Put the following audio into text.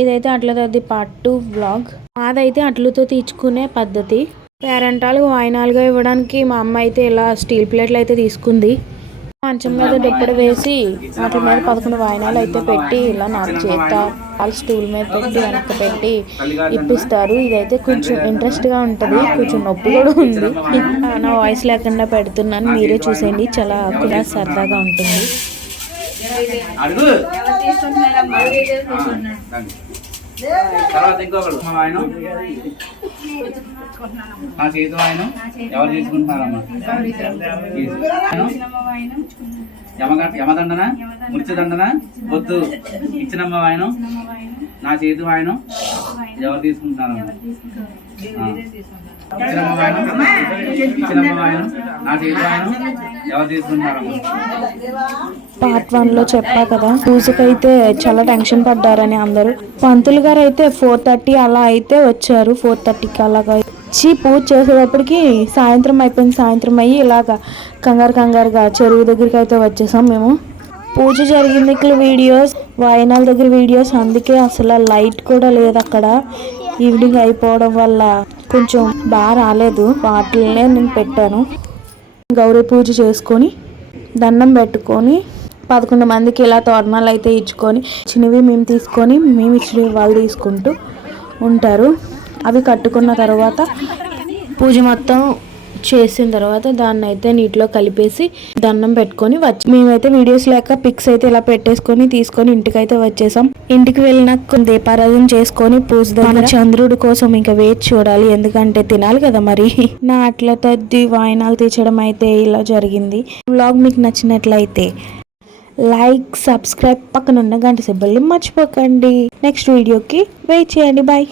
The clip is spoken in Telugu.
ఇదైతే అట్లది పార్ట్ టూ వ్లాగ్ మాదైతే అట్లతో తీర్చుకునే పద్ధతి. పేరెంటాలు వాయినాలుగా ఇవ్వడానికి మా అమ్మ అయితే ఇలా స్టీల్ ప్లేట్లు అయితే తీసుకుంది. మంచం మీద దుప్పటి వేసి వాటి మీద పదకొండు వాయినాలు అయితే పెట్టి ఇలా నాకు చేత వాళ్ళ స్టూల్ మీద పెట్టి వెనక్కి పెట్టి ఇప్పిస్తారు. ఇదైతే కొంచెం ఇంట్రెస్ట్గా ఉంటుంది. కొంచెం నొప్పి కూడా ఉంది. నా వాయిస్ లేకుండా పెడుతున్నాను. మీరే చూసేయండి. చాలా కూడా సరదాగా ఉంటుంది. అడుగు. తర్వాత ఇంకొకడు. మా ఆయన? నా చేతి ఆయన? ఎవరు తీసుకుంటున్నారమ్మా యమ యమదండన? మృత్యుదండన? వద్దు. ఇచ్చినమ్మ ఆయన? నా చేతి ఆయన? ఎవరు తీసుకుంటున్నారమ్మా పార్ట్ వన్లో చెప్పా కదా పూజకైతే చాలా టెన్షన్ పడ్డారని అందరూ. పంతులు గారు అయితే ఫోర్ థర్టీ అలా అయితే వచ్చారు ఫోర్ థర్టీకి అలాగా వచ్చి పూజ చేసేటప్పటికి సాయంత్రం అయిపోయింది సాయంత్రం అయ్యి ఇలాగా కంగారు కంగారుగా చెరువు దగ్గరికి అయితే వచ్చేసాం మేము. పూజ జరిగింది ఇక్కడ వీడియోస్ వాయనాల దగ్గర వీడియోస్. అందుకే అసలు లైట్ కూడా లేదు అక్కడ. ఈవినింగ్ అయిపోవడం వల్ల కొంచెం బాగా రాలేదు. వాటిల్నే నేను పెట్టాను. గౌరీ పూజ చేసుకొని దండం పెట్టుకొని పదకొండు మందికి ఇలా తోరణాలు అయితే ఇచ్చుకొని చిన్నవి మేము తీసుకొని మేము ఇచ్చినవి వాళ్ళు తీసుకుంటూ ఉంటారు. అవి కట్టుకున్న తర్వాత పూజ మొత్తం చేసిన తర్వాత దాన్ని అయితే నీటిలో కలిపేసి దండం పెట్టుకొని వచ్చి. మేమైతే వీడియోస్ లేక పిక్స్ అయితే ఇలా పెట్టేసుకొని తీసుకొని ఇంటికైతే వచ్చేసాం. ఇంటికి వెళ్ళినాక దీపారాధన చేసుకొని పూజ దగ్గర. చంద్రుడి కోసం ఇంకా వేచి చూడాలి. ఎందుకంటే తినాలి కదా మరి. నా అట్ల తద్ది వాయినాలు తీర్చడం అయితే ఇలా జరిగింది. వ్లాగ్ మీకు నచ్చినట్లయితే లైక్ సబ్స్క్రైబ్ పక్కన ఉన్న గంట సిబ్బల్ని మర్చిపోకండి. నెక్స్ట్ వీడియోకి వెయిట్ చేయండి. బాయ్.